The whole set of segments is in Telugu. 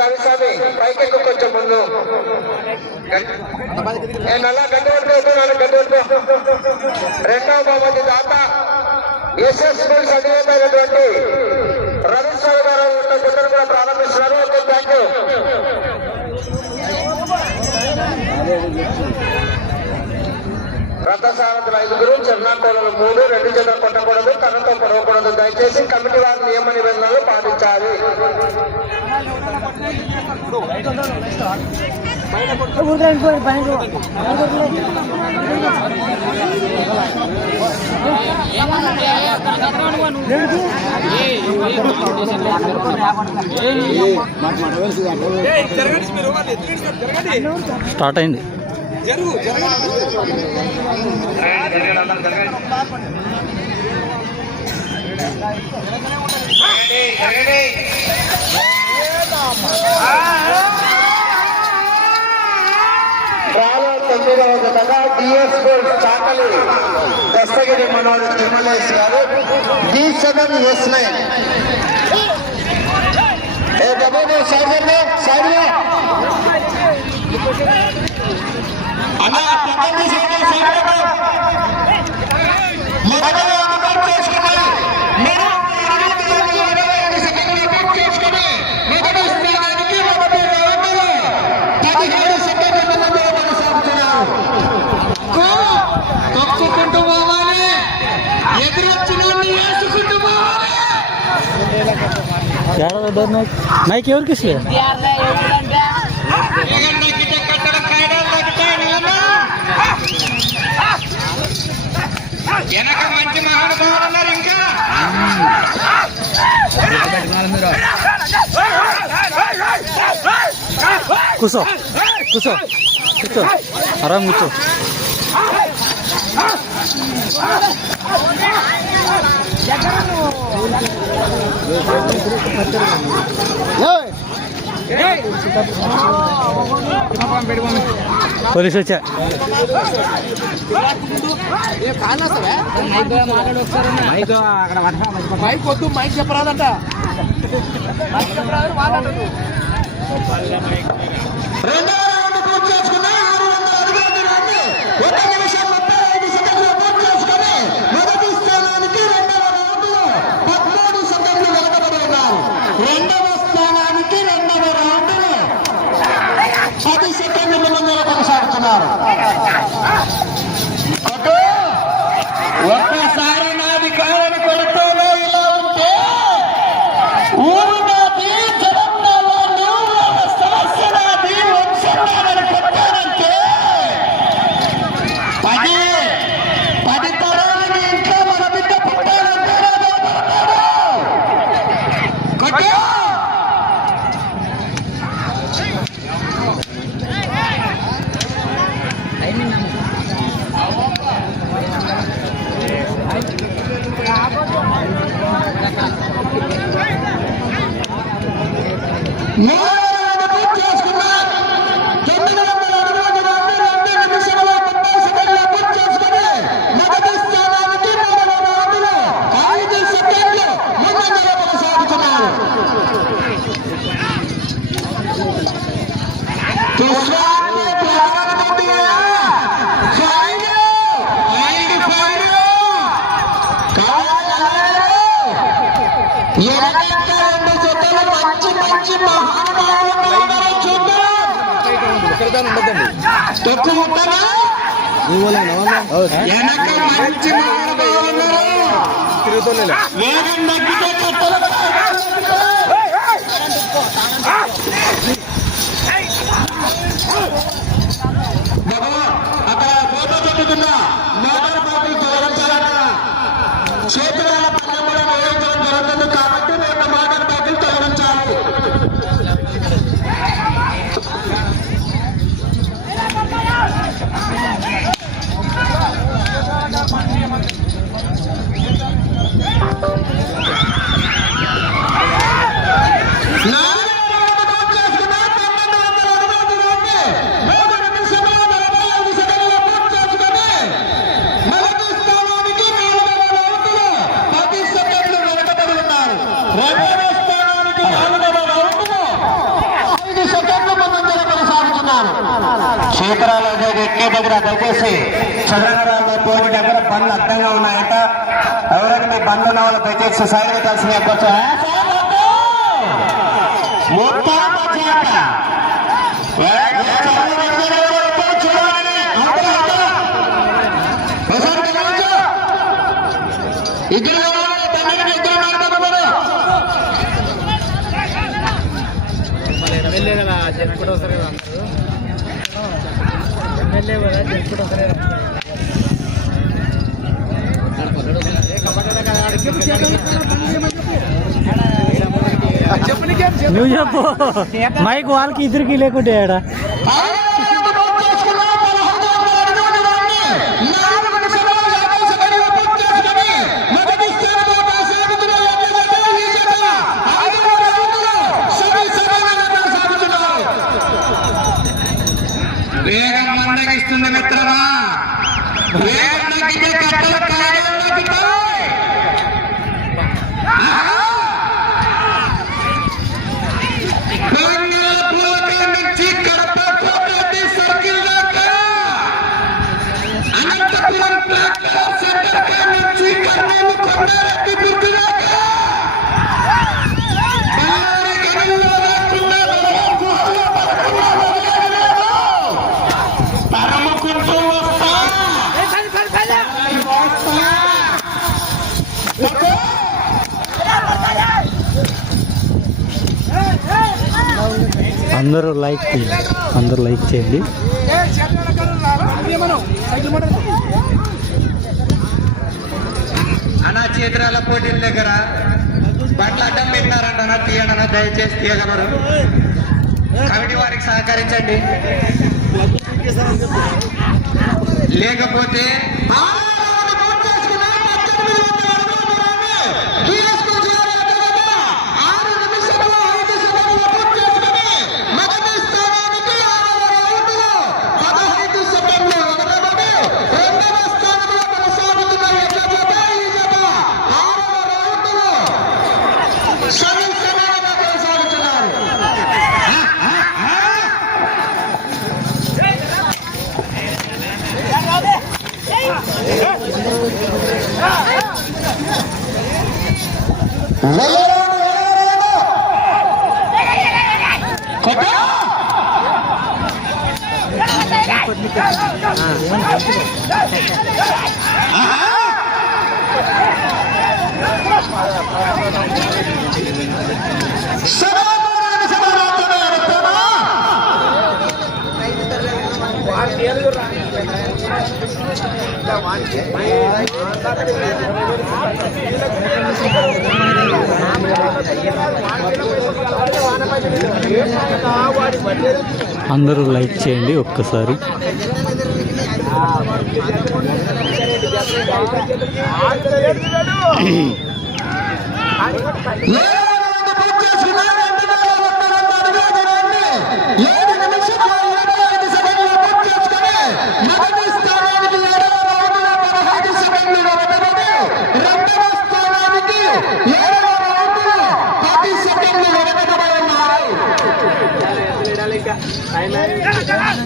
రవిస్వామి పైకి కొంచెం ముందు. నేను అలా గడ్డ పడుతున్నాను గడ్డ పడుతూ రెండవ బహుమతి దాత ఎస్ఎస్ స్కూల్స్ అధినేతైనటువంటి రవిస్వామి గారు ఉన్న గుడ్డను కూడా ప్రారంభిస్తున్నారు. ఓకే థ్యాంక్ యూ రథసారథులు ఐదుగురు చిరునాకోలలు మూడు రెండు జతలు కొట్టకూడదు కర్రతో పొడవకూడదు. దయచేసి కమిటీ వారి నియమ నిబంధనలు పాటించాలి. స్టార్ట్ అయింది. రాలో తొమ్మిదవ జతగా డిఎస్ గోల్డ్ చాకలి దస్తగిరి మనోడు తిరుమలేష్ గారు D seven S nine A డబ్బు side side Naik yang kesih ya? కూర్చో. కూర్చో. కూర్చో. ఆరామ్ కూర్చో. పోలీసు వచ్చా. మైక్ వద్దు మైక్ చెప్పరాదంట మైక్ రెండవ రౌండ్ Andar! não తొక్కు ముట్టనా వెనక మంచి మహానుభావులు సైడ్ ఎక్కే దగ్గర దయచేసి చంద్రనగరాల్లో పోటీ దగ్గర బండ్లు అడ్డంగా ఉన్నాయంట. ఎవరైనా మీ బండ్లు ఉన్న వాళ్ళు దయచేసి సైడ్ ఇద్దరు ఎమ్మెల్యే కదా జనకుడు వస్తారు కదా ఎమ్మెల్యే కదా జనకుడు వస్తారు కదా నువ్వు చెప్పు. మైక్ వాళ్ళకి ఇద్దరికి లేకుంటే ఆడ అందరూ లైక్ చేయండి. అందరూ లైక్ చేయండి. అనా చేతురాల పోటీల దగ్గర బట్టలు అడ్డం పెట్టినారంటనా తీయడనా దయచేసి తీయగలరు. కమిటీ వారికి సహకరించండి. లేకపోతే ಸದಾ అందరూ లైక్ చేయండి ఒక్కసారి ఆశిస్తున్నట్టు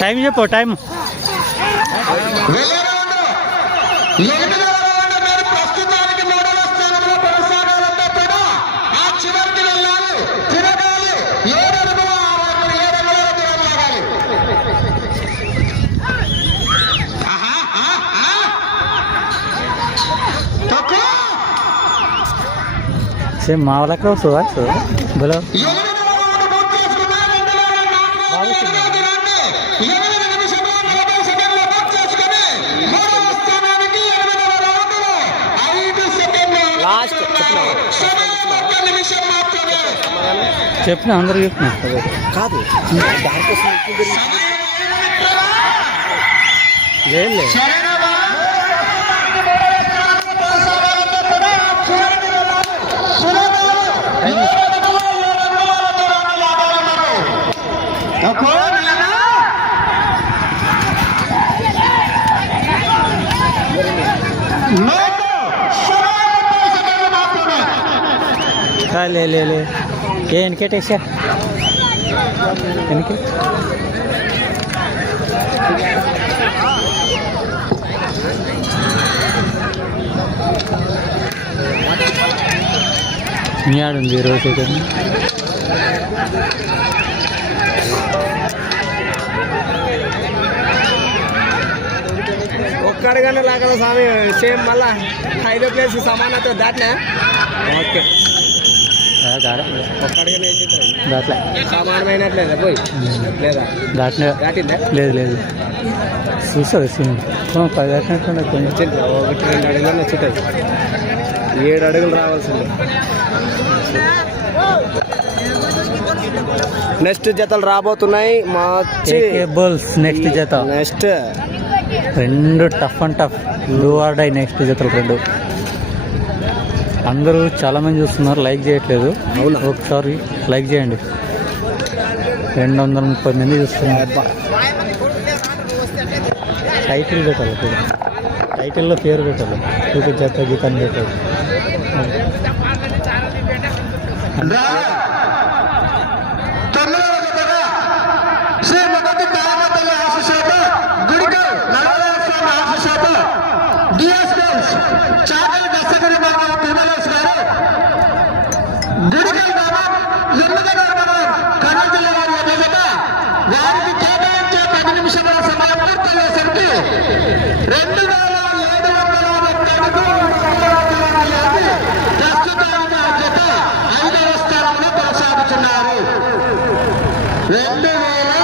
టైం చెప్పు టైం వెళ్ళే రౌండ్ ఎనిమిదవ రౌండ్ మీరు లాస్ట్ చెప్పాను అందరూ చెప్పిన? కాదు. దానికోసం లేదు లే లే లే. వెనకేటేసా వెనకే మీ ఆడుంది ఇరవై సెకండ్ ఒక్క అడగనే లాగదా స్వామి? సేమ్ మళ్ళా ఐదో ప్లేస్ సమానత దాటినా? ఓకే. దాట్లే. లేదా? లేదు చూస్తుంది సిమ్ పది దాటినట్టు కొంచెం ఒకటి రెండు అడుగులు వచ్చుతాయి ఏడు అడుగులు రావాల్సిందే. నెక్స్ట్ జతలు రాబోతున్నాయి. మార్చి నెక్స్ట్ జత. నెక్స్ట్. రెండు tough and tough. Do or die next జతలు రెండు. అందరూ చాలా మంది చూస్తున్నారు లైక్ చేయట్లేదు? ఒకసారి లైక్ చేయండి. రెండు వందల ముప్పై మంది చూస్తున్నారు. టైటిల్ పెట్టాలి కూడా టైటిల్లో పేరు పెట్టాలి. ఒక జత గీత అని పెట్టాలి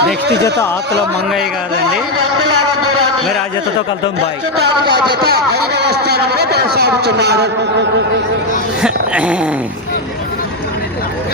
నెక్స్ట్ జత ఆకుల మంగయ్య కాదండి. మరి ఆ జతతో కలుద్దాం బాయ్. కొనసాగుతున్నారు.